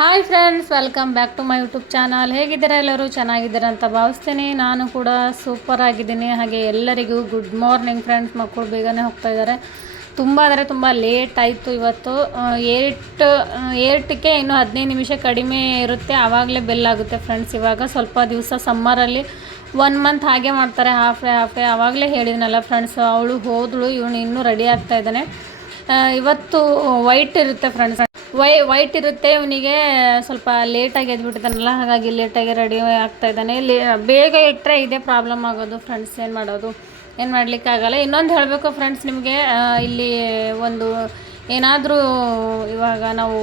Hi friends, welcome back to my YouTube channel. ಹೇಗಿದ್ದೀರಾ? ಎಲ್ಲರೂ ಚೆನ್ನಾಗಿದ್ದೀರಾ ಅಂತ ಭಾವಿಸ್ತೀನಿ. ನಾನು ಕೂಡ ಸೂಪರ್ ಆಗಿದ್ದೀನಿ. ಹಾಗೆ ಎಲ್ಲರಿಗೂ ಗುಡ್ ಮಾರ್ನಿಂಗ್ ಫ್ರೆಂಡ್ಸ್. ಮಕ್ಕಳು ಬೇಗನೆ ಹೋಗ್ತಾ ಇದ್ದಾರೆ. ತುಂಬ ಅಂದರೆ ತುಂಬ ಲೇಟ್ ಆಯಿತು ಇವತ್ತು. ಏರ್ಟಕ್ಕೆ ಇನ್ನೂ 15 ನಿಮಿಷ ಕಡಿಮೆ ಇರುತ್ತೆ, ಆವಾಗಲೇ ಬೆಲ್ ಆಗುತ್ತೆ ಫ್ರೆಂಡ್ಸ್. ಇವಾಗ ಸ್ವಲ್ಪ ದಿವಸ ಸಮ್ಮರಲ್ಲಿ 1 ಮಂತ್ ಹಾಗೆ ಮಾಡ್ತಾರೆ, ಹಾಫ್ ಡೇ. ಆವಾಗಲೇ ಹೇಳಿದ್ನಲ್ಲ ಫ್ರೆಂಡ್ಸ್, ಅವಳು ಹೋದಳು, ಇವನು ಇನ್ನೂ ರೆಡಿ ಆಗ್ತಾ ಇದ್ದಾನೆ. ಇವತ್ತು ವೈಟ್ ಇರುತ್ತೆ ಫ್ರೆಂಡ್ಸ್, ವೈಟ್ ಇರುತ್ತೆ. ಇವನಿಗೆ ಸ್ವಲ್ಪ ಲೇಟಾಗಿ ಎದ್ಬಿಟ್ಟಿದ್ದಾನಲ್ಲ, ಹಾಗಾಗಿ ಲೇಟಾಗಿ ರೆಡಿ ಆಗ್ತಾ ಇದ್ದಾನೆ. ಬೇಗ ಇಟ್ಟರೆ ಇದೇ ಪ್ರಾಬ್ಲಮ್ ಆಗೋದು ಫ್ರೆಂಡ್ಸ್. ಏನು ಮಾಡೋದು, ಏನು ಮಾಡಲಿಕ್ಕಾಗಲ್ಲ. ಇನ್ನೊಂದು ಹೇಳಬೇಕು ಫ್ರೆಂಡ್ಸ್ ನಿಮಗೆ, ಇಲ್ಲಿ ಒಂದು ಏನಾದರೂ ಇವಾಗ ನಾವು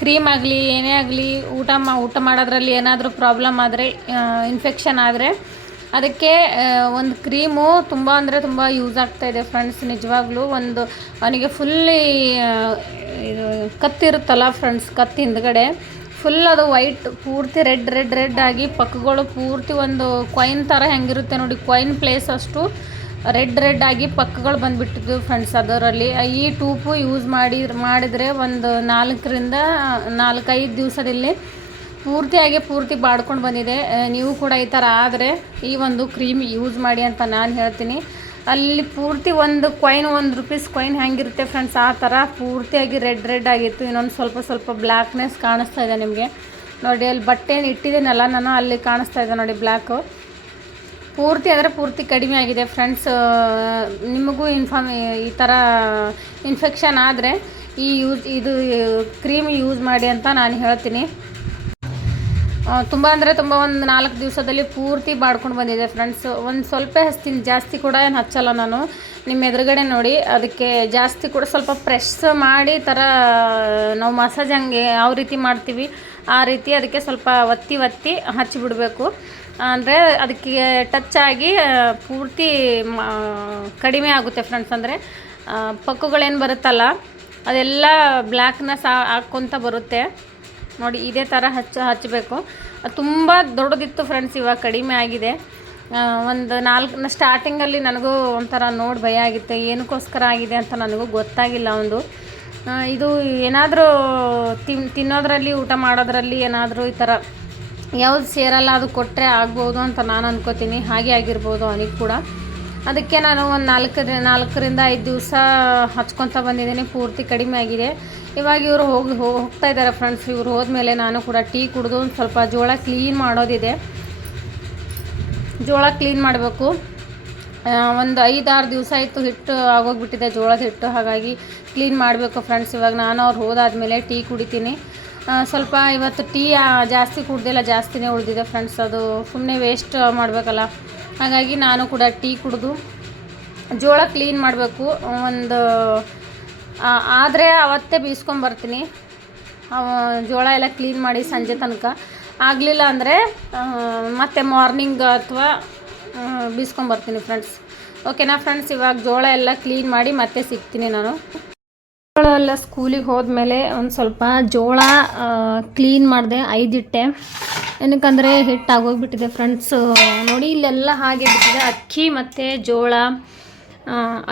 ಕ್ರೀಮ್ ಆಗಲಿ ಏನೇ ಆಗಲಿ ಊಟ ಮಾಡೋದ್ರಲ್ಲಿ ಏನಾದರೂ ಪ್ರಾಬ್ಲಮ್ ಆದರೆ, ಇನ್ಫೆಕ್ಷನ್ ಆದರೆ, ಅದಕ್ಕೆ ಒಂದು ಕ್ರೀಮು ತುಂಬ ಅಂದರೆ ತುಂಬ ಯೂಸ್ ಆಗ್ತಾಯಿದೆ ಫ್ರೆಂಡ್ಸ್. ನಿಜವಾಗ್ಲೂ ಅವನಿಗೆ ಫುಲ್ಲಿ ಇದು ಕತ್ತಿರುತ್ತಲ್ಲ ಫ್ರೆಂಡ್ಸ್, ಕತ್ತು ಹಿಂದ್ಗಡೆ ಫುಲ್ ಅದು ವೈಟ್ ಪೂರ್ತಿ ರೆಡ್ ಆಗಿ ಪಕ್ಕಗಳು ಪೂರ್ತಿ ಒಂದು ಕಾಯಿನ್ ಥರ ಹೆಂಗಿರುತ್ತೆ ನೋಡಿ, ಕಾಯಿನ್ ಪ್ಲೇಸ್ ಅಷ್ಟು ರೆಡ್ ಆಗಿ ಪಕ್ಕಗಳು ಬಂದುಬಿಟ್ಟಿದ್ದು ಫ್ರೆಂಡ್ಸ್. ಅದರಲ್ಲಿ ಈ ಟೂಪು ಯೂಸ್ ಮಾಡಿದರೆ ಒಂದು 4-5 ದಿವಸದಲ್ಲಿ ಪೂರ್ತಿ ಬಾಡ್ಕೊಂಡು ಬಂದಿದೆ. ನೀವು ಕೂಡ ಈ ಥರ ಆದರೆ ಈ ಒಂದು ಕ್ರೀಮ್ ಯೂಸ್ ಮಾಡಿ ಅಂತ ನಾನು ಹೇಳ್ತೀನಿ. ಅಲ್ಲಿ ಪೂರ್ತಿ ಒಂದು ಕಾಯಿನ್, ₹1 ಕಾಯಿನ್ ಹೆಂಗಿರುತ್ತೆ ಫ್ರೆಂಡ್ಸ್, ಆ ಥರ ಪೂರ್ತಿಯಾಗಿ ರೆಡ್ ಆಗಿತ್ತು. ಇನ್ನೊಂದು ಸ್ವಲ್ಪ ಬ್ಲ್ಯಾಕ್ನೆಸ್ ಕಾಣಿಸ್ತಾ ಇದೆ ನಿಮಗೆ ನೋಡಿ. ಅಲ್ಲಿ ಬಟ್ಟೆಯನ್ನು ಇಟ್ಟಿದ್ದೀನಲ್ಲ ನಾನು, ಅಲ್ಲಿ ಕಾಣಿಸ್ತಾ ಇದೆ ನೋಡಿ ಬ್ಲ್ಯಾಕು. ಪೂರ್ತಿ ಕಡಿಮೆ ಆಗಿದೆ ಫ್ರೆಂಡ್ಸ್. ನಿಮಗೂ ಈ ಥರ ಇನ್ಫೆಕ್ಷನ್ ಆದರೆ ಇದು ಕ್ರೀಮ್ ಯೂಸ್ ಮಾಡಿ ಅಂತ ನಾನು ಹೇಳ್ತೀನಿ. ತುಂಬ ಅಂದರೆ ತುಂಬ ಒಂದು 4 ದಿವಸದಲ್ಲಿ ಪೂರ್ತಿ ಬಾಡ್ಕೊಂಡು ಬಂದಿದೆ ಫ್ರೆಂಡ್ಸ್. ಒಂದು ಸ್ವಲ್ಪ ಹಚ್ತೀನಿ, ಜಾಸ್ತಿ ಕೂಡ ಏನು ಹಚ್ಚಲ್ಲ ನಾನು. ನಿಮ್ಮ ಎದುರುಗಡೆ ನೋಡಿ, ಅದಕ್ಕೆ ಜಾಸ್ತಿ ಕೂಡ ಸ್ವಲ್ಪ ಪ್ರೆಸ್ ಮಾಡಿ ಥರ ನಾವು ಮಸಾಜ್ ಹಂಗೆ ಯಾವ ರೀತಿ ಮಾಡ್ತೀವಿ ಆ ರೀತಿ ಅದಕ್ಕೆ ಸ್ವಲ್ಪ ಒತ್ತಿ ಹಚ್ಚಿಬಿಡಬೇಕು. ಅಂದರೆ ಅದಕ್ಕೆ ಟಚ್ ಆಗಿ ಪೂರ್ತಿ ಕಡಿಮೆ ಆಗುತ್ತೆ ಫ್ರೆಂಡ್ಸ್. ಅಂದರೆ ಪಕ್ಕಗಳೇನು ಬರುತ್ತಲ್ಲ ಅದೆಲ್ಲ ಬ್ಲ್ಯಾಕ್ನೆಸ್ ಹಾಕ್ಕೊತ ಬರುತ್ತೆ ನೋಡಿ. ಇದೇ ಥರ ಹಚ್ಚಬೇಕು. ತುಂಬ ದೊಡ್ಡದಿತ್ತು ಫ್ರೆಂಡ್ಸ್, ಇವಾಗ ಕಡಿಮೆ ಆಗಿದೆ. ಒಂದು 4 ಸ್ಟಾರ್ಟಿಂಗಲ್ಲಿ ನನಗೂ ಒಂಥರ ನೋಡಿ ಭಯ ಆಗಿತ್ತು, ಏನಕ್ಕೋಸ್ಕರ ಆಗಿದೆ ಅಂತ ನನಗೂ ಗೊತ್ತಾಗಿಲ್ಲ. ಇದು ಏನಾದರೂ ತಿನ್ನೋದ್ರಲ್ಲಿ ಊಟ ಮಾಡೋದ್ರಲ್ಲಿ ಏನಾದರೂ ಈ ಥರ ಯಾವುದು ಸೇರಲ್ಲ ಅದು ಕೊಟ್ಟರೆ ಆಗ್ಬೋದು ಅಂತ ನಾನು ಅನ್ಕೋತೀನಿ. ಹಾಗೆ ಆಗಿರ್ಬೋದು ಅವನಿಗೆ ಕೂಡ. ಅದಕ್ಕೆ ನಾನು ಒಂದು 4-5 ದಿವಸ ಹಚ್ಕೊತ ಬಂದಿದ್ದೀನಿ, ಪೂರ್ತಿ ಕಡಿಮೆ ಆಗಿದೆ. ಇವಾಗ ಇವರು ಹೋಗ್ತಾ ಇದ್ದಾರೆ ಫ್ರೆಂಡ್ಸ್. ಇವರು ಹೋದ್ಮೇಲೆ ನಾನು ಕೂಡ ಟೀ ಕುಡಿದು ಒಂದು ಸ್ವಲ್ಪ ಜೋಳ ಕ್ಲೀನ್ ಮಾಡೋದಿದೆ. ಜೋಳ ಕ್ಲೀನ್ ಮಾಡಬೇಕು. ಒಂದು 5-6 ದಿವಸ ಆಯಿತು, ಹಿಟ್ಟು ಆಗೋಗ್ಬಿಟ್ಟಿದೆ ಜೋಳದ ಹಿಟ್ಟು, ಹಾಗಾಗಿ ಕ್ಲೀನ್ ಮಾಡಬೇಕು ಫ್ರೆಂಡ್ಸ್. ಇವಾಗ ನಾನು ಅವ್ರು ಹೋದಾದ್ಮೇಲೆ ಟೀ ಕುಡಿತೀನಿ. ಸ್ವಲ್ಪ ಇವತ್ತು ಟೀ ಜಾಸ್ತಿ ಕುಡ್ದಿಲ್ಲ, ಜಾಸ್ತಿನೇ ಉಳಿದಿದೆ ಫ್ರೆಂಡ್ಸ್. ಅದು ಸುಮ್ಮನೆ ವೇಸ್ಟ್ ಮಾಡಬೇಕಲ್ಲ, ಹಾಗಾಗಿ ನಾನು ಕೂಡ ಟೀ ಕುಡಿದು ಜೋಳ ಕ್ಲೀನ್ ಮಾಡಬೇಕು. ಆದರೆ ಅವತ್ತೇ ಬೀಸ್ಕೊಂಬರ್ತೀನಿ ಜೋಳ ಎಲ್ಲ ಕ್ಲೀನ್ ಮಾಡಿ ಸಂಜೆ ತನಕ. ಆಗಲಿಲ್ಲ ಅಂದರೆ ಮತ್ತೆ ಮಾರ್ನಿಂಗ್ ಅಥವಾ ಬೀಸ್ಕೊಂಬರ್ತೀನಿ ಫ್ರೆಂಡ್ಸ್. ಓಕೆನಾ ಫ್ರೆಂಡ್ಸ್? ಇವಾಗ ಜೋಳ ಎಲ್ಲ ಕ್ಲೀನ್ ಮಾಡಿ ಮತ್ತೆ ಸಿಗ್ತೀನಿ ನಾನು. ಜೋಳ ಎಲ್ಲ ಸ್ಕೂಲಿಗೆ ಹೋದ್ಮೇಲೆ ಒಂದು ಸ್ವಲ್ಪ ಜೋಳ ಕ್ಲೀನ್ ಮಾಡಿದೆ, 5 ಇಟ್ಟೆ. ಏನಕ್ಕಂದರೆ ಹಿಟ್ಟಾಗೋಗ್ಬಿಟ್ಟಿದೆ ಫ್ರೆಂಡ್ಸ್ ನೋಡಿ. ಇಲ್ಲೆಲ್ಲ ಹಾಗೆ ಬಿಟ್ಟಿದೆ ಅಕ್ಕಿ ಮತ್ತು ಜೋಳ.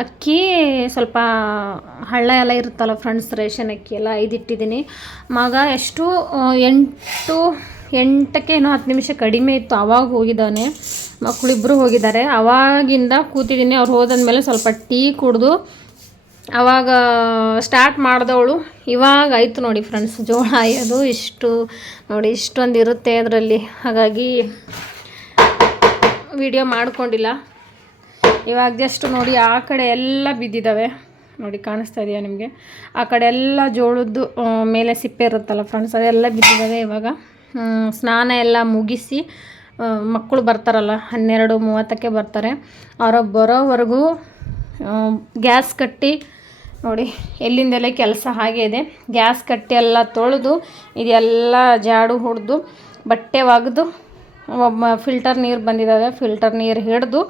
ಅಕ್ಕಿ ಸ್ವಲ್ಪ ಹಳ್ಳ ಎಲ್ಲ ಇರುತ್ತಲ್ಲ ಫ್ರೆಂಡ್ಸ್, ರೇಷನ್ ಅಕ್ಕಿ ಎಲ್ಲ 5 ಇಟ್ಟಿದ್ದೀನಿ. ಮಗ ಎಷ್ಟು 8ಕ್ಕೆ ಏನೋ 10 ನಿಮಿಷ ಕಡಿಮೆ ಇತ್ತು, ಆವಾಗ ಹೋಗಿದ್ದಾನೆ. ಮಕ್ಕಳಿಬ್ಬರು ಹೋಗಿದ್ದಾರೆ. ಆವಾಗಿಂದ ಕೂತಿದ್ದೀನಿ. ಅವ್ರು ಹೋದಾದ್ಮೇಲೆ ಸ್ವಲ್ಪ ಟೀ ಕುಡಿದು ಆವಾಗ ಸ್ಟಾರ್ಟ್ ಮಾಡಿದವಳು. ಇವಾಗ ಆಯಿತು ನೋಡಿ ಫ್ರೆಂಡ್ಸ್ ಜೋಳ ಆಯೋದು. ಇಷ್ಟು ನೋಡಿ, ಇಷ್ಟೊಂದು ಇರುತ್ತೆ ಅದರಲ್ಲಿ, ಹಾಗಾಗಿ ವಿಡಿಯೋ ಮಾಡ್ಕೊಂಡಿಲ್ಲ. ಇವಾಗ ಜಸ್ಟ್ ನೋಡಿ, ಆ ಕಡೆ ಎಲ್ಲ ಬಿದ್ದಿದ್ದಾವೆ ನೋಡಿ, ಕಾಣಿಸ್ತಾ ಇದೆಯಾ ನಿಮಗೆ? ಆ ಕಡೆ ಎಲ್ಲ ಜೋಳದ್ದು ಮೇಲೆ ಸಿಪ್ಪೆ ಇರುತ್ತಲ್ಲ ಫ್ರೆಂಡ್ಸ್, ಅದೆಲ್ಲ ಬಿದ್ದಿದ್ದಾವೆ. ಇವಾಗ ಸ್ನಾನ ಎಲ್ಲ ಮುಗಿಸಿ ಮಕ್ಕಳು ಬರ್ತಾರಲ್ಲ, 12:30ಕ್ಕೆ ಬರ್ತಾರೆ. ಅವರು ಬರೋವರೆಗೂ ಗ್ಯಾಸ್ ಕಟ್ಟಿ ನೋಡಿ, ಎಲ್ಲಿಂದೆಲ್ಲ ಕೆಲಸ ಹಾಗೆ ಇದೆ. ಗ್ಯಾಸ್ ಕಟ್ಟಿ ಎಲ್ಲ ತೊಳೆದು ಇದೆಲ್ಲ ಜಾಡು ಹೊಡೆದು ಬಟ್ಟೆ ಒಗೆದು, ಫಿಲ್ಟರ್ ನೀರು ಬಂದಿದ್ದಾವೆ, ಫಿಲ್ಟರ್ ನೀರು ಹಿಡಿದು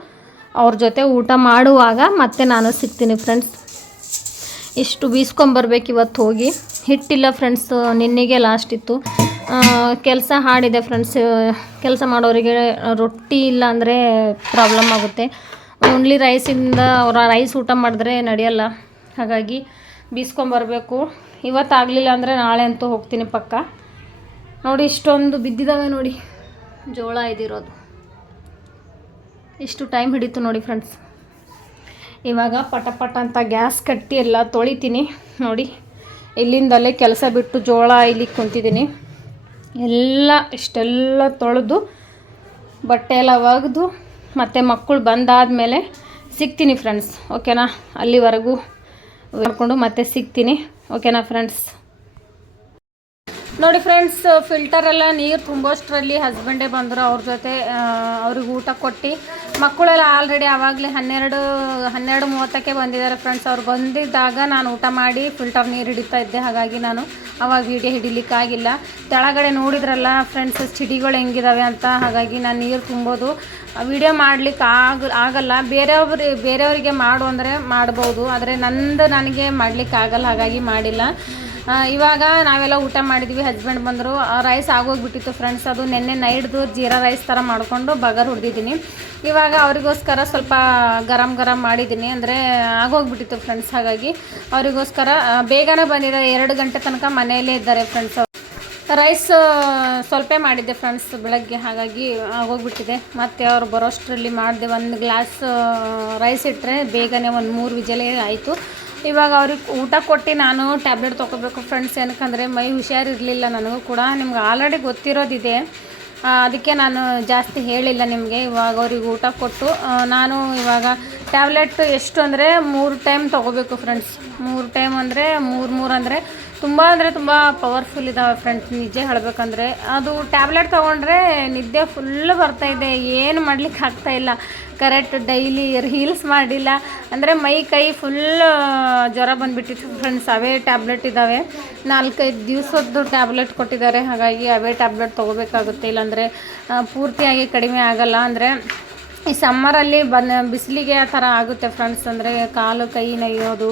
ಅವ್ರ ಜೊತೆ ಊಟ ಮಾಡುವಾಗ ಮತ್ತೆ ನಾನು ಸಿಗ್ತೀನಿ ಫ್ರೆಂಡ್ಸ್. ಇಷ್ಟು ಬೀಸ್ಕೊಂಬರ್ಬೇಕು ಇವತ್ತು ಹೋಗಿ. ಹಿಟ್ಟಿಲ್ಲ ಫ್ರೆಂಡ್ಸ್, ನಿನ್ನೆಗೆ ಲಾಸ್ಟ್ ಇತ್ತು. ಕೆಲಸ ಹಾಡಿದೆ ಫ್ರೆಂಡ್ಸ್. ಕೆಲಸ ಮಾಡೋರಿಗೆ ರೊಟ್ಟಿ ಇಲ್ಲ ಅಂದರೆ ಪ್ರಾಬ್ಲಮ್ ಆಗುತ್ತೆ. ಓನ್ಲಿ ರೈಸಿಂದ ರೈಸ್ ಊಟ ಮಾಡಿದ್ರೆ ನಡೆಯಲ್ಲ, ಹಾಗಾಗಿ ಬೀಸ್ಕೊಂಬರ್ಬೇಕು. ಇವತ್ತಾಗಲಿಲ್ಲ ಅಂದರೆ ನಾಳೆ ಅಂತೂ ಹೋಗ್ತೀನಿ ಪಕ್ಕ. ನೋಡಿ ಇಷ್ಟೊಂದು ಬಿದ್ದಿದ್ದಾವೆ ನೋಡಿ, ಜೋಳ ಇದಿರೋದು. ಇಷ್ಟು ಟೈಮ್ ಹಿಡಿತು ನೋಡಿ ಫ್ರೆಂಡ್ಸ್. ಇವಾಗ ಪಟ ಪಟ ಅಂತ ಗ್ಯಾಸ್ ಕಟ್ಟಿ ಎಲ್ಲ ತೊಳಿತೀನಿ ನೋಡಿ. ಇಲ್ಲಿಂದಲೇ ಕೆಲಸ ಬಿಟ್ಟು ಜೋಳ ಇಲ್ಲಿ ಕುಂತಿದ್ದೀನಿ. ಎಲ್ಲ ಇಷ್ಟೆಲ್ಲ ತೊಳೆದು ಬಟ್ಟೆ ಎಲ್ಲ ಒಗೆದು ಮತ್ತು ಮಕ್ಕಳು ಬಂದಾದಮೇಲೆ ಸಿಗ್ತೀನಿ ಫ್ರೆಂಡ್ಸ್, ಓಕೆನಾ? ಅಲ್ಲಿವರೆಗೂ ಮಾಡ್ಕೊಂಡು ಮತ್ತೆ ಸಿಗ್ತೀನಿ, ಓಕೆನಾ ಫ್ರೆಂಡ್ಸ್? ನೋಡಿ ಫ್ರೆಂಡ್ಸ್, ಫಿಲ್ಟರೆಲ್ಲ ನೀರು ತುಂಬೋಷ್ಟರಲ್ಲಿ ಹಸ್ಬೆಂಡೇ ಬಂದರು. ಅವ್ರ ಜೊತೆ ಅವ್ರಿಗೆ ಊಟ ಕೊಟ್ಟು ಮಕ್ಕಳೆಲ್ಲ ಆಲ್ರೆಡಿ ಆವಾಗಲೇ 12:30ಕ್ಕೆ ಬಂದಿದ್ದಾರೆ ಫ್ರೆಂಡ್ಸ್. ಅವ್ರು ಬಂದಿದ್ದಾಗ ನಾನು ಊಟ ಮಾಡಿ ಫಿಲ್ಟರ್ ನೀರು ಹಿಡಿತಾ ಇದ್ದೆ, ಹಾಗಾಗಿ ನಾನು ಅವಾಗ ವೀಡಿಯೋ ಹಿಡಿಲಿಕ್ಕಾಗಿಲ್ಲ. ಕೆಳಗಡೆ ನೋಡಿದ್ರಲ್ಲ ಫ್ರೆಂಡ್ಸ್ ಚಿಡಿಗಳು ಹೆಂಗಿದಾವೆ ಅಂತ, ಹಾಗಾಗಿ ನಾನು ನೀರು ತುಂಬೋದು ವೀಡಿಯೋ ಮಾಡಲಿಕ್ಕೆ ಆಗಲ್ಲ. ಬೇರೆಯವರಿಗೆ ಮಾಡು ಅಂದರೆ ಮಾಡ್ಬೋದು, ಆದರೆ ನನಗೆ ಮಾಡಲಿಕ್ಕಾಗಲ್ಲ, ಹಾಗಾಗಿ ಮಾಡಿಲ್ಲ. ಇವಾಗ ನಾವೆಲ್ಲ ಊಟ ಮಾಡಿದ್ವಿ, ಹಸ್ಬೆಂಡ್ ಬಂದರು. ರೈಸ್ ಆಗೋಗ್ಬಿಟ್ಟಿತ್ತು ಫ್ರೆಂಡ್ಸ್. ಅದು ನೆನ್ನೆ ನೈಟ್ದು ಜೀರಾ ರೈಸ್ ಥರ ಮಾಡಿಕೊಂಡು ಬಗರ್ ಹುರಿದಿದ್ದೀನಿ. ಇವಾಗ ಅವರಿಗೋಸ್ಕರ ಸ್ವಲ್ಪ ಗರಂ ಮಾಡಿದ್ದೀನಿ, ಅಂದರೆ ಆಗೋಗ್ಬಿಟ್ಟಿತ್ತು ಫ್ರೆಂಡ್ಸ್. ಹಾಗಾಗಿ ಅವರಿಗೋಸ್ಕರ ಬೇಗನೆ ಬಂದಿದೆ, 2 ಗಂಟೆ ತನಕ ಮನೆಯಲ್ಲೇ ಇದ್ದಾರೆ ಫ್ರೆಂಡ್ಸ್. ರೈಸ್ ಸ್ವಲ್ಪ ಮಾಡಿದ್ದೆ ಫ್ರೆಂಡ್ಸ್ ಬೆಳಗ್ಗೆ, ಹಾಗಾಗಿ ಆಗೋಗ್ಬಿಟ್ಟಿದೆ. ಮತ್ತು ಅವ್ರು ಬರೋಷ್ಟರಲ್ಲಿ ಮಾಡಿದೆ. 1 ಗ್ಲಾಸ್ ರೈಸ್ ಇಟ್ಟರೆ ಬೇಗನೆ 1-3 ವಿಜಲೇ ಆಯಿತು. ಇವಾಗ ಅವ್ರಿಗೆ ಊಟ ಕೊಟ್ಟು ನಾನು ಟ್ಯಾಬ್ಲೆಟ್ ತೊಗೋಬೇಕು ಫ್ರೆಂಡ್ಸ್. ಏನಕ್ಕಂದರೆ ಮೈ ಹುಷಾರಿರಲಿಲ್ಲ ನನಗೂ ಕೂಡ, ನಿಮ್ಗೆ ಆಲ್ರೆಡಿ ಗೊತ್ತಿರೋದಿದೆ, ಅದಕ್ಕೆ ನಾನು ಜಾಸ್ತಿ ಹೇಳಿಲ್ಲ ನಿಮಗೆ. ಇವಾಗ ಅವ್ರಿಗೆ ಊಟ ಕೊಟ್ಟು ನಾನು ಇವಾಗ ಟ್ಯಾಬ್ಲೆಟ್ ಎಷ್ಟು ಅಂದರೆ 3 ಟೈಮ್ ತೊಗೋಬೇಕು ಫ್ರೆಂಡ್ಸ್. 3 ಟೈಮ್ ಅಂದರೆ 3 ಅಂದರೆ ತುಂಬ ಪವರ್ಫುಲ್ ಇದ್ದಾವೆ ಫ್ರೆಂಡ್ಸ್. ನಿಜ ಹೇಳಬೇಕಂದ್ರೆ ಅದು ಟ್ಯಾಬ್ಲೆಟ್ ತೊಗೊಂಡ್ರೆ ನಿದ್ದೆ ಫುಲ್ ಬರ್ತಾಯಿದೆ, ಏನು ಮಾಡ್ಲಿಕ್ಕೆ ಆಗ್ತಾಯಿಲ್ಲ. ಕರೆಕ್ಟ್ ಡೈಲಿ ರೀಲ್ಸ್ ಮಾಡಿಲ್ಲ ಅಂದರೆ ಮೈ ಕೈ ಫುಲ್ ಜ್ವರ ಬಂದುಬಿಟ್ಟಿತ್ತು ಫ್ರೆಂಡ್ಸ್. ಅವೇ ಟ್ಯಾಬ್ಲೆಟ್ ಇದ್ದಾವೆ, 4-5 ದಿವಸದ್ದು ಟ್ಯಾಬ್ಲೆಟ್ ಕೊಟ್ಟಿದ್ದಾರೆ, ಹಾಗಾಗಿ ಅವೇ ಟ್ಯಾಬ್ಲೆಟ್ ತೊಗೋಬೇಕಾಗುತ್ತೆ. ಇಲ್ಲಾಂದರೆ ಪೂರ್ತಿಯಾಗಿ ಕಡಿಮೆ ಆಗಲ್ಲ. ಅಂದರೆ ಈ ಸಮ್ಮರಲ್ಲಿ ಬಿಸಿಲಿಗೆ ಆ ಥರ ಆಗುತ್ತೆ ಫ್ರೆಂಡ್ಸ್. ಅಂದರೆ ಕಾಲು ಕೈ ನೋಯೋದು,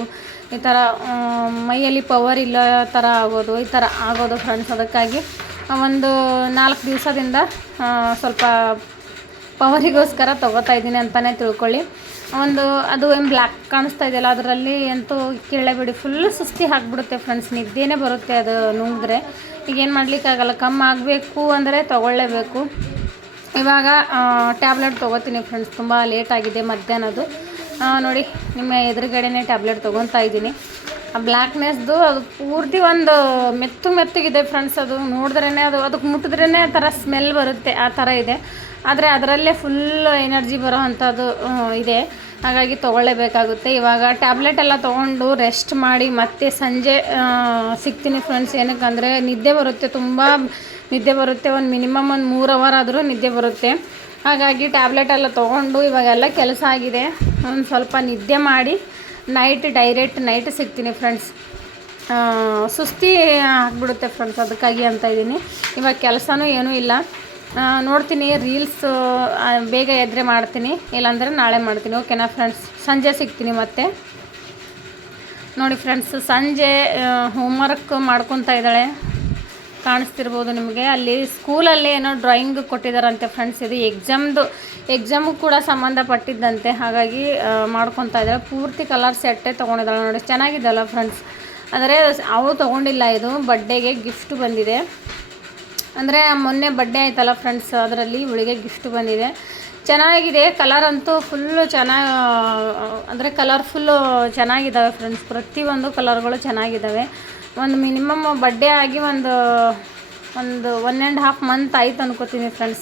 ಈ ಥರ ಮೈಯಲ್ಲಿ ಪವರ್ ಇಲ್ಲ ಥರ ಆಗೋದು, ಈ ಥರ ಆಗೋದು ಫ್ರೆಂಡ್ಸ್. ಅದಕ್ಕಾಗಿ ಒಂದು 4 ದಿವಸದಿಂದ ಸ್ವಲ್ಪ ಪವರಿಗೋಸ್ಕರ ತೊಗೋತಾ ಇದ್ದೀನಿ ಅಂತಲೇ ತಿಳ್ಕೊಳ್ಳಿ. ಅದು ಏನು ಬ್ಲ್ಯಾಕ್ ಕಾಣಿಸ್ತಾ ಇದೆಯಲ್ಲ, ಅದರಲ್ಲಿ ಅಂತೂ ಕೇಳಬೇಡಿ, ಫುಲ್ಲು ಸುಸ್ತಿ ಹಾಕ್ಬಿಡುತ್ತೆ ಫ್ರೆಂಡ್ಸ್. ನಿದ್ದೆನೇ ಬರುತ್ತೆ ಅದು ನುಂಗಿದ್ರೆ. ಈಗೇನು ಮಾಡಲಿಕ್ಕಾಗಲ್ಲ, ಕಮ್ಮಿ ಆಗಬೇಕು ಅಂದರೆ ತೊಗೊಳ್ಳೇಬೇಕು. ಇವಾಗ ಟ್ಯಾಬ್ಲೆಟ್ ತೊಗೋತೀನಿ ಫ್ರೆಂಡ್ಸ್. ತುಂಬ ಲೇಟಾಗಿದೆ ಮಧ್ಯಾಹ್ನದ್ದು. ನೋಡಿ ನಿಮ್ಮ ಎದುರುಗಡೆನೇ ಟ್ಯಾಬ್ಲೆಟ್ ತೊಗೊತಾ ಇದ್ದೀನಿ. ಆ ಬ್ಲ್ಯಾಕ್ನೆಸ್ದು ಅದು ಪೂರ್ತಿ ಒಂದು ಮೆತ್ತಗಿದೆ ಫ್ರೆಂಡ್ಸ್. ಅದು ನೋಡಿದ್ರೇ ಅದಕ್ಕೆ ಮುಟ್ಟಿದ್ರೇ ಆ ಥರ ಸ್ಮೆಲ್ ಬರುತ್ತೆ, ಆ ಥರ ಇದೆ. ಆದರೆ ಅದರಲ್ಲೇ ಫುಲ್ ಎನರ್ಜಿ ಬರೋ ಅಂಥದ್ದು ಇದೆ, ಹಾಗಾಗಿ ತೊಗೊಳ್ಳೇಬೇಕಾಗುತ್ತೆ. ಇವಾಗ ಟ್ಯಾಬ್ಲೆಟ್ ಎಲ್ಲ ತೊಗೊಂಡು ರೆಸ್ಟ್ ಮಾಡಿ ಮತ್ತೆ ಸಂಜೆ ಸಿಗ್ತೀನಿ ಫ್ರೆಂಡ್ಸ್. ಏನಕ್ಕಂದರೆ ನಿದ್ದೆ ಬರುತ್ತೆ, ತುಂಬ ನಿದ್ದೆ ಬರುತ್ತೆ. ಒಂದು ಮಿನಿಮಮ್ 3 ಅವರ್ ಆದರೂ ನಿದ್ದೆ ಬರುತ್ತೆ. ಹಾಗಾಗಿ ಟ್ಯಾಬ್ಲೆಟ್ ಎಲ್ಲ ತೊಗೊಂಡು ಇವಾಗೆಲ್ಲ ಕೆಲಸ ಆಗಿದೆ, ಒಂದು ಸ್ವಲ್ಪ ನಿದ್ದೆ ಮಾಡಿ ಡೈರೆಕ್ಟ್ ನೈಟ್ ಸಿಗ್ತೀನಿ ಫ್ರೆಂಡ್ಸ್. ಸುಸ್ತಿ ಆಗಿಬಿಡುತ್ತೆ ಫ್ರೆಂಡ್ಸ್, ಅದಕ್ಕಾಗಿ ಅಂತ ಇದ್ದೀನಿ. ಇವಾಗ ಕೆಲಸನೂ ಏನೂ ಇಲ್ಲ, ನೋಡ್ತೀನಿ ರೀಲ್ಸ್ ಬೇಗ ಎದ್ರೆ ಮಾಡ್ತೀನಿ, ಇಲ್ಲಾಂದರೆ ನಾಳೆ ಮಾಡ್ತೀನಿ, ಓಕೆನಾ ಫ್ರೆಂಡ್ಸ್? ಸಂಜೆ ಸಿಗ್ತೀನಿ ಮತ್ತೆ. ನೋಡಿ ಫ್ರೆಂಡ್ಸ್, ಸಂಜೆ ಹೋಮ್ವರ್ಕ್ ಮಾಡ್ಕೊತಾ ಇದ್ದಾಳೆ, ಕಾಣಿಸ್ತಿರ್ಬೋದು ನಿಮಗೆ. ಅಲ್ಲಿ ಸ್ಕೂಲಲ್ಲಿ ಏನೋ ಡ್ರಾಯಿಂಗ್ ಕೊಟ್ಟಿದ್ದಾರಂತೆ ಫ್ರೆಂಡ್ಸ್. ಇದು ಎಕ್ಸಾಮು ಕೂಡ ಸಂಬಂಧಪಟ್ಟಿದ್ದಂತೆ, ಹಾಗಾಗಿ ಮಾಡ್ಕೊತಾ ಇದ್ದಾಳೆ. ಪೂರ್ತಿ ಕಲರ್ ಸೆಟ್ಟೇ ತೊಗೊಂಡಿದ್ದಾಳೆ ನೋಡಿ, ಚೆನ್ನಾಗಿದ್ದಲ್ಲ ಫ್ರೆಂಡ್ಸ್. ಅಂದರೆ ಅವಳು ತೊಗೊಂಡಿಲ್ಲ, ಇದು ಬರ್ಡೇಗೆ ಗಿಫ್ಟ್ ಬಂದಿದೆ. ಅಂದರೆ ಮೊನ್ನೆ ಬರ್ಡೇ ಆಯ್ತಲ್ಲ ಫ್ರೆಂಡ್ಸ್, ಅದರಲ್ಲಿ ಇವಳಿಗೆ ಗಿಫ್ಟ್ ಬಂದಿದೆ. ಚೆನ್ನಾಗಿದೆ, ಕಲರ್ ಅಂತೂ ಫುಲ್ಲು ಚೆನ್ನಾಗಿ, ಅಂದರೆ ಕಲರ್ಫುಲ್ಲು ಚೆನ್ನಾಗಿದ್ದಾವೆ ಫ್ರೆಂಡ್ಸ್. ಪ್ರತಿಯೊಂದು ಕಲರ್ಗಳು ಚೆನ್ನಾಗಿದ್ದಾವೆ. ಒಂದು ಮಿನಿಮಮ್ ಬರ್ಡೇ ಆಗಿ ಒಂದು 1.5 ಮಂತ್ ಆಯ್ತು ಅನ್ಕೋತೀನಿ ಫ್ರೆಂಡ್ಸ್.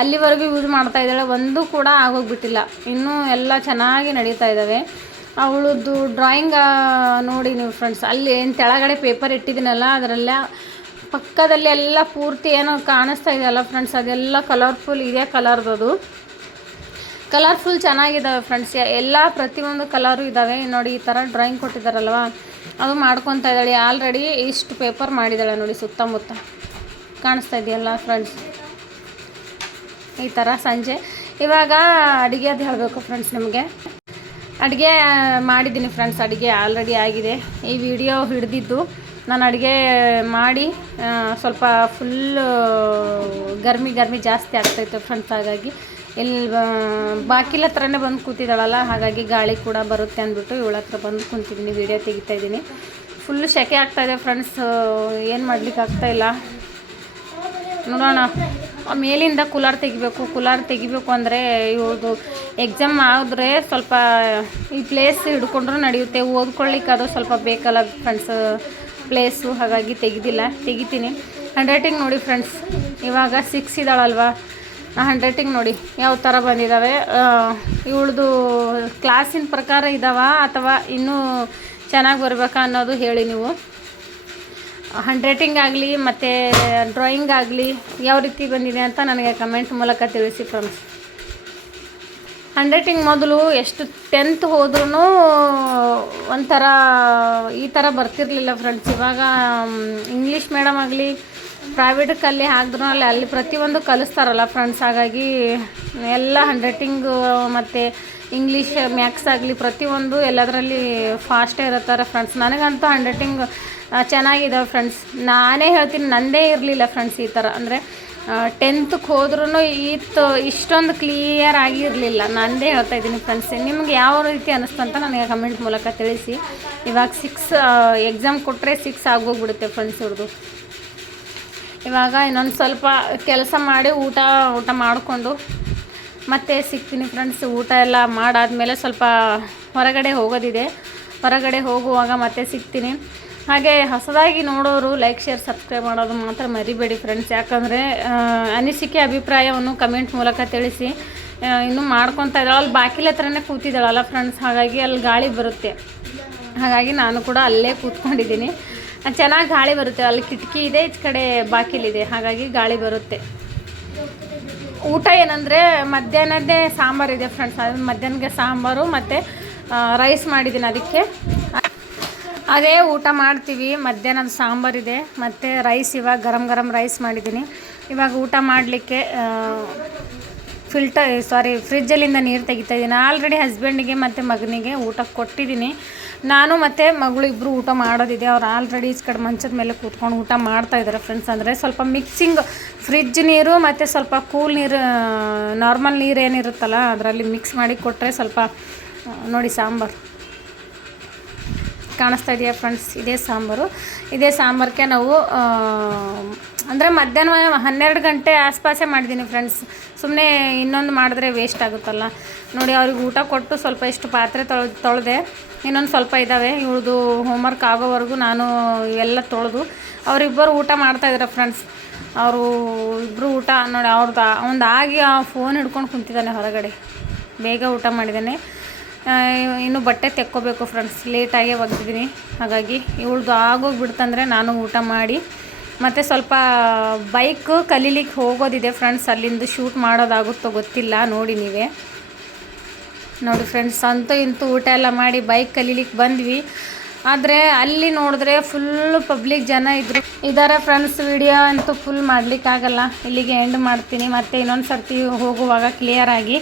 ಅಲ್ಲಿವರೆಗೂ ಯೂಸ್ ಮಾಡ್ತಾಯಿದ್ದಾಳೆ, ಒಂದು ಕೂಡ ಆಗೋಗ್ಬಿಟ್ಟಿಲ್ಲ. ಇನ್ನೂ ಎಲ್ಲ ಚೆನ್ನಾಗಿ ನಡೀತಾ ಇದ್ದಾವೆ. ಅವಳದ್ದು ಡ್ರಾಯಿಂಗ್ ನೋಡಿ ನೀವು ಫ್ರೆಂಡ್ಸ್, ಅಲ್ಲಿ ಏನು ಕೆಳಗಡೆ ಪೇಪರ್ ಇಟ್ಟಿದ್ದೀನಲ್ಲ, ಅದರಲ್ಲ ಪಕ್ಕದಲ್ಲಿ ಎಲ್ಲ ಪೂರ್ತಿ ಏನೋ ಕಾಣಿಸ್ತಾ ಇದೆಯಲ್ಲ ಫ್ರೆಂಡ್ಸ್, ಅದೆಲ್ಲ ಕಲರ್ಫುಲ್ ಇದೆ. ಕಲರ್ಫುಲ್ ಚೆನ್ನಾಗಿದ್ದಾವೆ ಫ್ರೆಂಡ್ಸ್. ಎಲ್ಲ ಪ್ರತಿಯೊಂದು ಕಲರು ಇದ್ದಾವೆ ನೋಡಿ. ಈ ಥರ ಡ್ರಾಯಿಂಗ್ ಕೊಟ್ಟಿದ್ದಾರಲ್ವ, ಅದು ಮಾಡ್ಕೊತಾ ಇದ್ದಾಳೆ. ಆಲ್ರೆಡಿ ಇಷ್ಟು ಪೇಪರ್ ಮಾಡಿದ್ದಾಳೆ ನೋಡಿ, ಸುತ್ತಮುತ್ತ ಕಾಣಿಸ್ತಾ ಇದೆಯಲ್ಲ ಫ್ರೆಂಡ್ಸ್. ಈ ಥರ ಸಂಜೆ ಇವಾಗ ಅಡುಗೆ ಅದು ಹೇಳಬೇಕು ಫ್ರೆಂಡ್ಸ್ ನಿಮಗೆ. ಅಡುಗೆ ಮಾಡಿದ್ದೀನಿ ಫ್ರೆಂಡ್ಸ್, ಅಡುಗೆ ಆಲ್ರೆಡಿ ಆಗಿದೆ. ಈ ವಿಡಿಯೋ ಹಿಡಿದಿದ್ದು ನಾನು ಅಡುಗೆ ಮಾಡಿ ಸ್ವಲ್ಪ ಫುಲ್ಲು ಗರ್ಮಿ ಜಾಸ್ತಿ ಆಗ್ತಾಯಿತ್ತು ಫ್ರೆಂಡ್ಸ್. ಹಾಗಾಗಿ ಬಾಕಿಲ ಹತ್ರನೇ ಬಂದು ಕೂತಿದ್ದಾಳಲ್ಲ, ಹಾಗಾಗಿ ಗಾಳಿ ಕೂಡ ಬರುತ್ತೆ ಅಂದ್ಬಿಟ್ಟು ಇವಳ ಹತ್ರ ಬಂದು ಕುಂತಿದ್ದೀನಿ, ವೀಡಿಯೋ ತೆಗಿತಾಯಿದ್ದೀನಿ. ಫುಲ್ಲು ಸೆಕೆ ಆಗ್ತಾಯಿದೆ ಫ್ರೆಂಡ್ಸ್, ಏನು ಮಾಡಲಿಕ್ಕೆ ಆಗ್ತಾಯಿಲ್ಲ. ನೋಡೋಣ. ಮೇಲಿಂದ ಕೂಲರ್ ತೆಗಿಬೇಕು ಅಂದರೆ ಇವ್ರದ್ದು ಎಕ್ಸಾಮ್ ಆದರೆ ಸ್ವಲ್ಪ ಈ ಪ್ಲೇಸ್ ಹಿಡ್ಕೊಂಡ್ರೂ ನಡೆಯುತ್ತೆ. ಓದ್ಕೊಳ್ಳಿಕ್ಕೆ ಅದು ಸ್ವಲ್ಪ ಬೇಕಲ್ಲ ಫ್ರೆಂಡ್ಸ್ ಪ್ಲೇಸು, ಹಾಗಾಗಿ ತೆಗಿತೀನಿ. ಹ್ಯಾಂಡ್ ರೈಟಿಂಗ್ ನೋಡಿ ಫ್ರೆಂಡ್ಸ್, ಇವಾಗ 6 ಇದ್ದಾಳಲ್ವ, ಹ್ಯಾಂಡ್ ರೈಟಿಂಗ್ ನೋಡಿ ಯಾವ ಥರ ಬಂದಿದ್ದಾವೆ. ಇವಳದು ಕ್ಲಾಸಿನ ಪ್ರಕಾರ ಇದ್ದಾವ ಅಥವಾ ಇನ್ನೂ ಚೆನ್ನಾಗಿ ಬರ್ಬೇಕಾ ಅನ್ನೋದು ಹೇಳಿ ನೀವು. ಹ್ಯಾಂಡ್ ರೈಟಿಂಗ್ ಆಗಲಿ ಮತ್ತು ಡ್ರಾಯಿಂಗ್ ಆಗಲಿ ಯಾವ ರೀತಿ ಬಂದಿದೆ ಅಂತ ನನಗೆ ಕಮೆಂಟ್ ಮೂಲಕ ತಿಳಿಸಿ ಫ್ರೆಂಡ್ಸ್. ಹ್ಯಾಂಡ್ ರೈಟಿಂಗ್ ಮೊದಲು ಎಷ್ಟು 10th ಹೋದ್ರೂ ಒಂಥರ ಈ ಥರ ಬರ್ತಿರಲಿಲ್ಲ ಫ್ರೆಂಡ್ಸ್. ಇವಾಗ ಇಂಗ್ಲೀಷ್ ಮೀಡಿಯಮ್ ಆಗಲಿ ಪ್ರೈವೇಟಕ್ಕಲ್ಲಿ ಹಾಕಿದ್ರೂ ಅಲ್ಲಿ ಪ್ರತಿಯೊಂದು ಕಲಿಸ್ತಾರಲ್ಲ ಫ್ರೆಂಡ್ಸ್, ಹಾಗಾಗಿ ಎಲ್ಲ ಹ್ಯಾಂಡ್ ರೈಟಿಂಗು ಮತ್ತು ಇಂಗ್ಲೀಷ್ ಮ್ಯಾಥ್ಸ್ ಆಗಲಿ ಪ್ರತಿಯೊಂದು ಎಲ್ಲದರಲ್ಲಿ ಫಾಸ್ಟೇ ಇರುತ್ತಾರೆ ಫ್ರೆಂಡ್ಸ್. ನನಗಂತೂ ಹ್ಯಾಂಡ್ ರೈಟಿಂಗ್ ಚೆನ್ನಾಗಿದ್ದಾವೆ ಫ್ರೆಂಡ್ಸ್. ನಾನೇ ಹೇಳ್ತೀನಿ, ನನ್ನದೇ ಇರಲಿಲ್ಲ ಫ್ರೆಂಡ್ಸ್ ಈ ಥರ. ಅಂದರೆ 10th ಹೋದ್ರೂ ಇಷ್ಟೊಂದು ಕ್ಲಿಯರ್ ಆಗಿರಲಿಲ್ಲ. ನನ್ನದೇ ಹೇಳ್ತಾ ಇದ್ದೀನಿ ಫ್ರೆಂಡ್ಸ್. ನಿಮ್ಗೆ ಯಾವ ರೀತಿ ಅನ್ನಿಸ್ತು ಅಂತ ನನಗೆ ಕಮೆಂಟ್ ಮೂಲಕ ತಿಳಿಸಿ. ಇವಾಗ 6 ಎಕ್ಸಾಮ್ ಕೊಟ್ಟರೆ 6 ಆಗೋಗ್ಬಿಡುತ್ತೆ ಫ್ರೆಂಡ್ಸ್ ಇವ್ರದ್ದು. ಇವಾಗ ಇನ್ನೊಂದು ಸ್ವಲ್ಪ ಕೆಲಸ ಮಾಡಿ ಊಟ ಮಾಡಿಕೊಂಡು ಮತ್ತೆ ಸಿಗ್ತೀನಿ ಫ್ರೆಂಡ್ಸ್. ಊಟ ಎಲ್ಲ ಮಾಡಾದಮೇಲೆ ಸ್ವಲ್ಪ ಹೊರಗಡೆ ಹೋಗೋದಿದೆ, ಹೊರಗಡೆ ಹೋಗುವಾಗ ಮತ್ತೆ ಸಿಗ್ತೀನಿ. ಹಾಗೆ ಹೊಸದಾಗಿ ನೋಡೋರು ಲೈಕ್ ಶೇರ್ ಸಬ್ಸ್ಕ್ರೈಬ್ ಮಾಡೋದು ಮಾತ್ರ ಮರಿಬೇಡಿ ಫ್ರೆಂಡ್ಸ್. ಯಾಕಂದರೆ ಅನಿಸಿಕೆ ಅಭಿಪ್ರಾಯವನ್ನು ಕಮೆಂಟ್ ಮೂಲಕ ತಿಳಿಸಿ. ಇನ್ನೂ ಮಾಡ್ಕೊತಾ ಇದ್ದಾಳೆ, ಅಲ್ಲಿ ಬಾಗಿಲ ಹತ್ರನೇ ಕೂತಿದ್ದಾಳಲ್ಲ ಫ್ರೆಂಡ್ಸ್, ಹಾಗಾಗಿ ಅಲ್ಲಿ ಗಾಳಿ ಬರುತ್ತೆ. ಹಾಗಾಗಿ ನಾನು ಕೂಡ ಅಲ್ಲೇ ಕೂತ್ಕೊಂಡಿದ್ದೀನಿ. ಚೆನ್ನಾಗಿ ಗಾಳಿ ಬರುತ್ತೆ, ಅಲ್ಲಿ ಕಿಟಕಿ ಇದೆ, ಈ ಕಡೆ ಬಾಗಿಲಿದೆ, ಹಾಗಾಗಿ ಗಾಳಿ ಬರುತ್ತೆ. ಊಟ ಏನಂದರೆ ಮಧ್ಯಾಹ್ನದೇ ಸಾಂಬಾರಿದೆ ಫ್ರೆಂಡ್ಸ್. ಅದು ಮಧ್ಯಾಹ್ನಕ್ಕೆ ಸಾಂಬಾರು ಮತ್ತು ರೈಸ್ ಮಾಡಿದ್ದೀನಿ, ಅದಕ್ಕೆ ಅದೇ ಊಟ ಮಾಡ್ತೀವಿ. ಮಧ್ಯಾಹ್ನದ ಸಾಂಬಾರಿದೆ ಮತ್ತು ರೈಸ್, ಇವಾಗ ಗರಂ ರೈಸ್ ಮಾಡಿದ್ದೀನಿ. ಇವಾಗ ಊಟ ಮಾಡಲಿಕ್ಕೆ ಫ್ರಿಜ್ಜಲ್ಲಿಂದ ನೀರು ತೆಗಿತಾ ಇದ್ದೀನಿ. ಆಲ್ರೆಡಿ ಹಸ್ಬೆಂಡಿಗೆ ಮತ್ತು ಮಗನಿಗೆ ಊಟ ಕೊಟ್ಟಿದ್ದೀನಿ. ನಾನು ಮತ್ತು ಮಗಳು ಇಬ್ಬರು ಊಟ ಮಾಡೋದಿದೆ. ಅವ್ರು ಆಲ್ರೆಡಿ ಈ ಕಡೆ ಮಂಚದ ಮೇಲೆ ಕೂತ್ಕೊಂಡು ಊಟ ಮಾಡ್ತಾಯಿದ್ದಾರೆ ಫ್ರೆಂಡ್ಸ್. ಅಂದರೆ ಸ್ವಲ್ಪ ಮಿಕ್ಸಿಂಗ್ ಫ್ರಿಜ್ ನೀರು ಮತ್ತು ಸ್ವಲ್ಪ ಕೂಲ್ ನೀರು, ನಾರ್ಮಲ್ ನೀರು ಏನಿರುತ್ತಲ್ಲ ಅದರಲ್ಲಿ ಮಿಕ್ಸ್ ಮಾಡಿ ಕೊಟ್ಟರೆ ಸ್ವಲ್ಪ ನೋಡಿ ಸಾಂಬಾರು ಕಾಣಿಸ್ತಾ ಇದೆಯಾ ಫ್ರೆಂಡ್ಸ್. ಇದೇ ಸಾಂಬಾರಿಗೆ ನಾವು ಅಂದರೆ ಮಧ್ಯಾಹ್ನ 12 ಗಂಟೆ ಆಸ್ಪಾಸೇ ಮಾಡಿದ್ದೀನಿ ಫ್ರೆಂಡ್ಸ್. ಸುಮ್ಮನೆ ಇನ್ನೊಂದು ಮಾಡಿದ್ರೆ ವೇಸ್ಟ್ ಆಗುತ್ತಲ್ಲ ನೋಡಿ. ಅವ್ರಿಗೆ ಊಟ ಕೊಟ್ಟು ಸ್ವಲ್ಪ ಇಷ್ಟು ಪಾತ್ರೆ ತೊಳೆದೆ, ಇನ್ನೊಂದು ಸ್ವಲ್ಪ ಇದ್ದಾವೆ. ಇವಳದು ಹೋಮ್ವರ್ಕ್ ಆಗೋವರೆಗೂ ನಾನು ಇವೆಲ್ಲ ತೊಳೆದು ಅವರಿಬ್ಬರು ಊಟ ಮಾಡ್ತಾಯಿದ್ದಾರೆ ಫ್ರೆಂಡ್ಸ್. ಅವರು ಇಬ್ಬರು ಊಟ ನೋಡಿ, ಅವ್ರದ್ದು ಆಗಿ ಆ ಫೋನ್ ಹಿಡ್ಕೊಂಡು ಕುಂತಿದ್ದಾನೆ ಹೊರಗಡೆ. ಬೇಗ ಊಟ ಮಾಡಿದ್ದಾನೆ. ಇನ್ನು ಬಟ್ಟೆ ತೆಕ್ಕೋಬೇಕು ಫ್ರೆಂಡ್ಸ್, ಲೇಟಾಗೇ ಒಗ್ದಿದ್ದೀನಿ. ಹಾಗಾಗಿ ಇವಳ್ದು ಆಗೋಗ್ಬಿಡ್ತಂದರೆ ನಾನು ಊಟ ಮಾಡಿ ಮತ್ತು ಸ್ವಲ್ಪ ಬೈಕ್ ಕಲೀಲಿಕ್ಕೆ ಹೋಗೋದಿದೆ ಫ್ರೆಂಡ್ಸ್. ಅಲ್ಲಿಂದ ಶೂಟ್ ಮಾಡೋದಾಗುತ್ತೋ ಗೊತ್ತಿಲ್ಲ, ನೋಡಿ ನೀವೇ ನೋಡಿ ಫ್ರೆಂಡ್ಸ್. ಅಂತೂ ಇಂತೂ ಊಟ ಎಲ್ಲ ಮಾಡಿ ಬೈಕ್ ಕಲೀಲಿಕ್ಕೆ ಬಂದ್ವಿ. ಆದರೆ ಅಲ್ಲಿ ನೋಡಿದ್ರೆ ಫುಲ್ಲು ಪಬ್ಲಿಕ್ ಜನ ಇದ್ದಾರೆ ಫ್ರೆಂಡ್ಸ್. ವಿಡಿಯೋ ಅಂತೂ ಫುಲ್ ಮಾಡಲಿಕ್ಕಾಗಲ್ಲ, ಇಲ್ಲಿಗೆ ಎಂಡ್ ಮಾಡ್ತೀನಿ. ಮತ್ತು ಇನ್ನೊಂದು ಸರ್ತಿ ಹೋಗುವಾಗ ಕ್ಲಿಯರಾಗಿ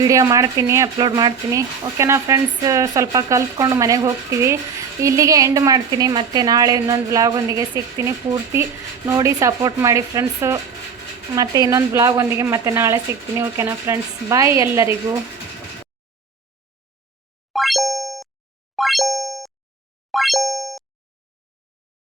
ವಿಡಿಯೋ ಮಾಡ್ತೀನಿ, ಅಪ್ಲೋಡ್ ಮಾಡ್ತೀನಿ. ಓಕೆನಾ ಫ್ರೆಂಡ್ಸ್, ಸ್ವಲ್ಪ ಕಲ್ತ್ಕೊಂಡು ಮನೆಗೆ ಹೋಗ್ತೀವಿ. ಇಲ್ಲಿಗೆ ಎಂಡ್ ಮಾಡ್ತೀನಿ. ಮತ್ತು ನಾಳೆ ಇನ್ನೊಂದು ವ್ಲಾಗೊಂದಿಗೆ ಸಿಗ್ತೀನಿ. ಪೂರ್ತಿ ನೋಡಿ ಸಪೋರ್ಟ್ ಮಾಡಿ ಫ್ರೆಂಡ್ಸು. ಮತ್ತು ಇನ್ನೊಂದು ವ್ಲಾಗೊಂದಿಗೆ ಮತ್ತೆ ನಾಳೆ ಸಿಗ್ತೀನಿ. ಓಕೆನಾ ಫ್ರೆಂಡ್ಸ್, ಬಾಯ್ ಎಲ್ಲರಿಗೂ.